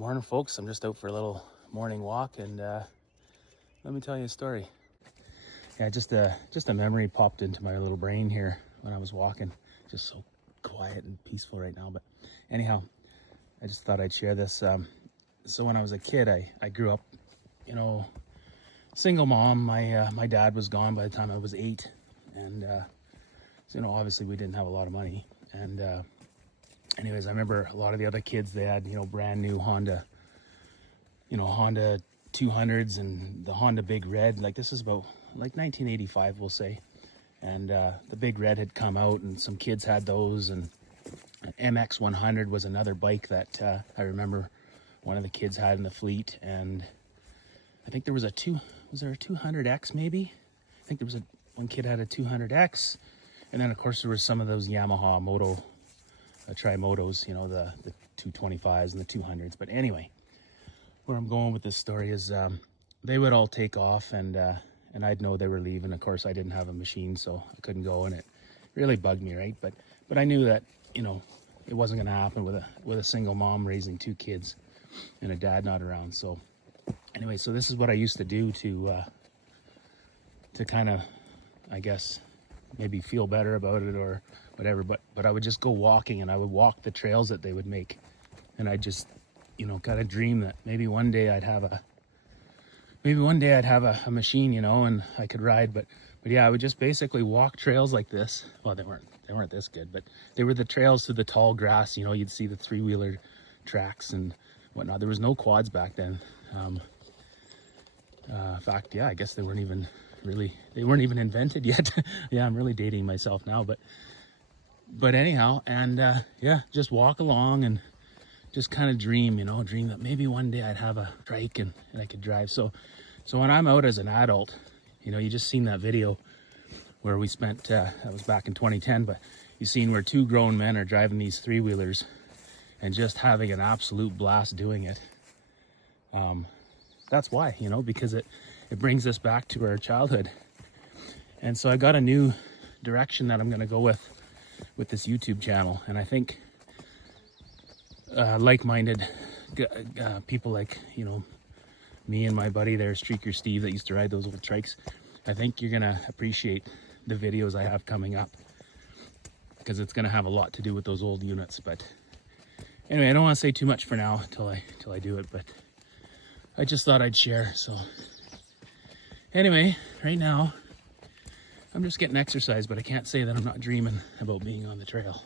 Morning, folks. I'm just out for a little morning walk, and let me tell you a story. Yeah, just a memory popped into my little brain here when I was walking. Just so quiet and peaceful right now. But anyhow, I just thought I'd share this. So when I was a kid, I grew up, single mom. My dad was gone by the time I was 8, and so obviously we didn't have a lot of money. And anyways, I remember a lot of the other kids, they had brand new Honda 200s and the Honda Big Red. Like, this is about like 1985, we'll say. And the Big Red had come out, and some kids had those, and an MX 100 was another bike that I remember one of the kids had in the fleet. And I think there was a 200X maybe? I think there was one kid had a 200X, and then of course there was some of those Yamaha moto tri-motos, the 225s and the 200s. But anyway, where I'm going with this story is they would all take off, and I'd know they were leaving. Of course, I didn't have a machine, so I couldn't go, and it really bugged me, right? But I knew that it wasn't going to happen with a single mom raising 2 kids and a dad not around. So anyway, so this is what I used to do to kind of, I guess, maybe feel better about it or whatever. But I would just go walking, and I would walk the trails that they would make, and I just kind of dream that maybe one day I'd have a machine, and I could ride. But yeah, I would just basically walk trails like this. Well, they weren't this good, but they were the trails through the tall grass. You'd see the 3-wheeler tracks and whatnot. There was no quads back then. In fact, yeah, I guess they weren't even invented yet. Yeah, I'm really dating myself now, but anyhow, and yeah, just walk along and just kind of dream that maybe one day I'd have a Trike and I could drive. So when I'm out as an adult, you just seen that video where we spent, that was back in 2010, but you seen where 2 grown men are driving these 3-wheelers and just having an absolute blast doing it. That's why, because it brings us back to our childhood. And so I got a new direction that I'm going to go with this YouTube channel. And I think like-minded people like, me and my buddy there, Streaker Steve, that used to ride those old Trikes, I think you're going to appreciate the videos I have coming up, because it's going to have a lot to do with those old units. But anyway, I don't want to say too much for now till I do it, but I just thought I'd share. So anyway, right now I'm just getting exercise, but I can't say that I'm not dreaming about being on the trail.